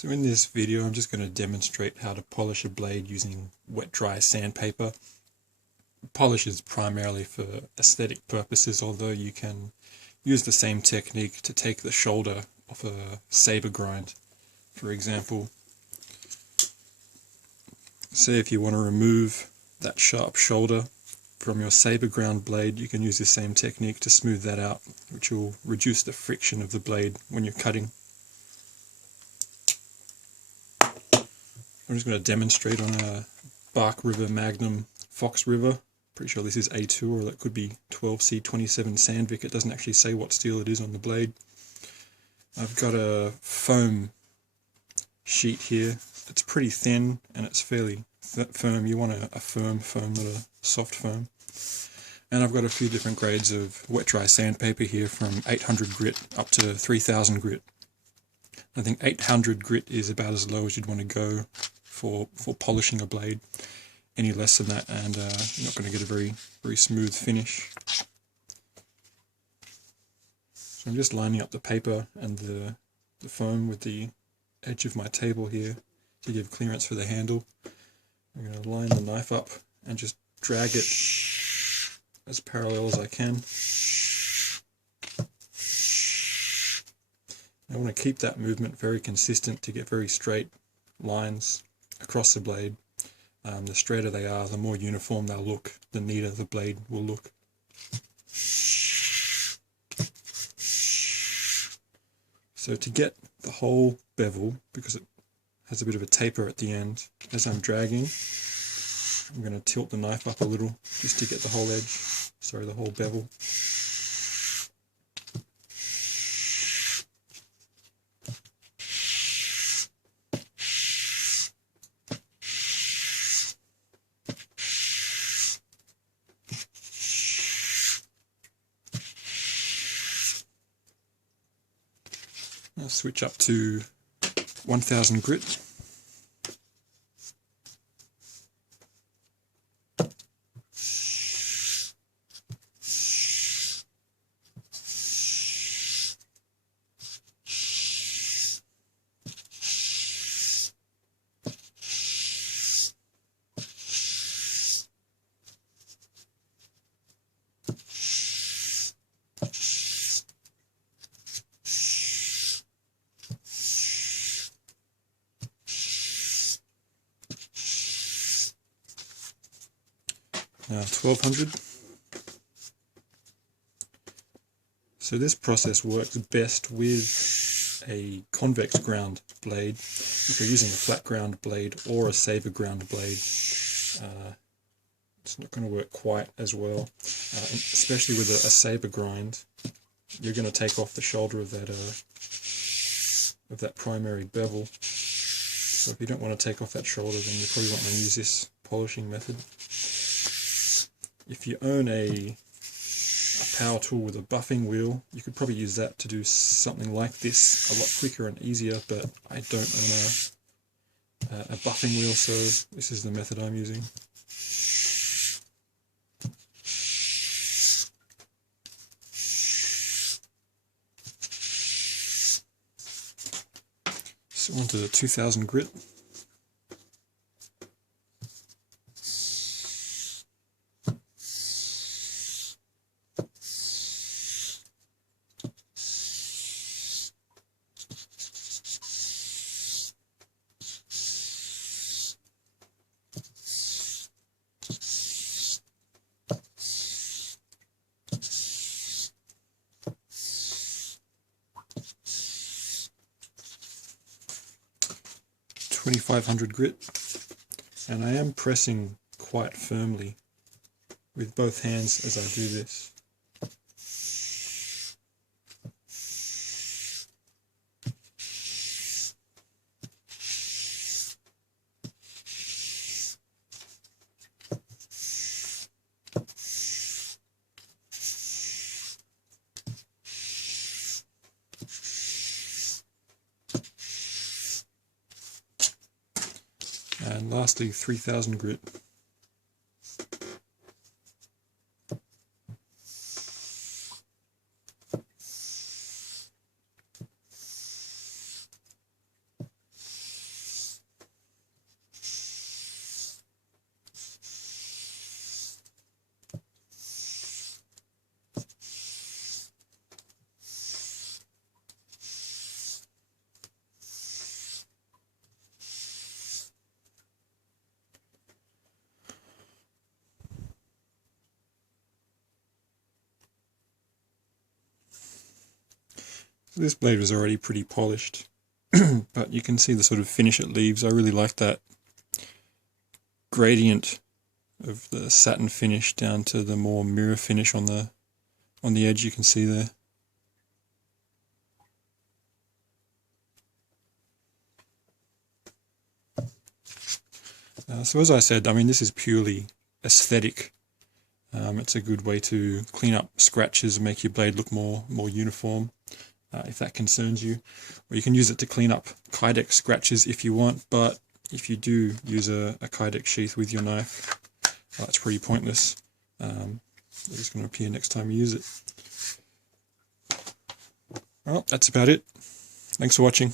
So in this video I'm just going to demonstrate how to polish a blade using wet-dry sandpaper. Polish is primarily for aesthetic purposes, although you can use the same technique to take the shoulder off a saber grind. For example, say if you want to remove that sharp shoulder from your saber ground blade, you can use the same technique to smooth that out, which will reduce the friction of the blade when you're cutting. I'm just going to demonstrate on a Bark River Magnum Fox River. Pretty sure this is A2, or that could be 12C27 Sandvik. It doesn't actually say what steel it is on the blade. I've got a foam sheet here. It's pretty thin and it's fairly firm. You want a firm foam, not a soft foam. And I've got a few different grades of wet-dry sandpaper here, from 800 grit up to 3000 grit. I think 800 grit is about as low as you'd want to go for polishing a blade. Any less than that and you're not going to get a very smooth finish. So I'm just lining up the paper and the foam with the edge of my table here to give clearance for the handle. I'm going to line the knife up and just drag it as parallel as I can. I want to keep that movement very consistent to get very straight lines across the blade. The straighter they are, the more uniform they'll look, the neater the blade will look. So to get the whole bevel, because it has a bit of a taper at the end, as I'm dragging, I'm going to tilt the knife up a little just to get the whole edge, the whole bevel. I'll switch up to 1000 grit. Now 1200. So this process works best with a convex ground blade. If you're using a flat ground blade or a saber ground blade, it's not going to work quite as well. Especially with a saber grind, you're going to take off the shoulder of that primary bevel. So if you don't want to take off that shoulder, then you probably want to use this polishing method. If you own a power tool with a buffing wheel, you could probably use that to do something like this a lot quicker and easier, but I don't own a buffing wheel, so this is the method I'm using. So onto the 2000 grit. .2500 grit, and I am pressing quite firmly with both hands as I do this. And lastly, 3000 grit. So this blade was already pretty polished, but you can see the sort of finish it leaves. I really like that gradient of the satin finish down to the more mirror finish on the edge you can see there. So as I said, I mean, this is purely aesthetic. It's a good way to clean up scratches and make your blade look more uniform, if that concerns you. Or you can use it to clean up Kydex scratches if you want, but if you do use a Kydex sheath with your knife, it's pretty pointless. It's just going to appear next time you use it. Well, that's about it. Thanks for watching.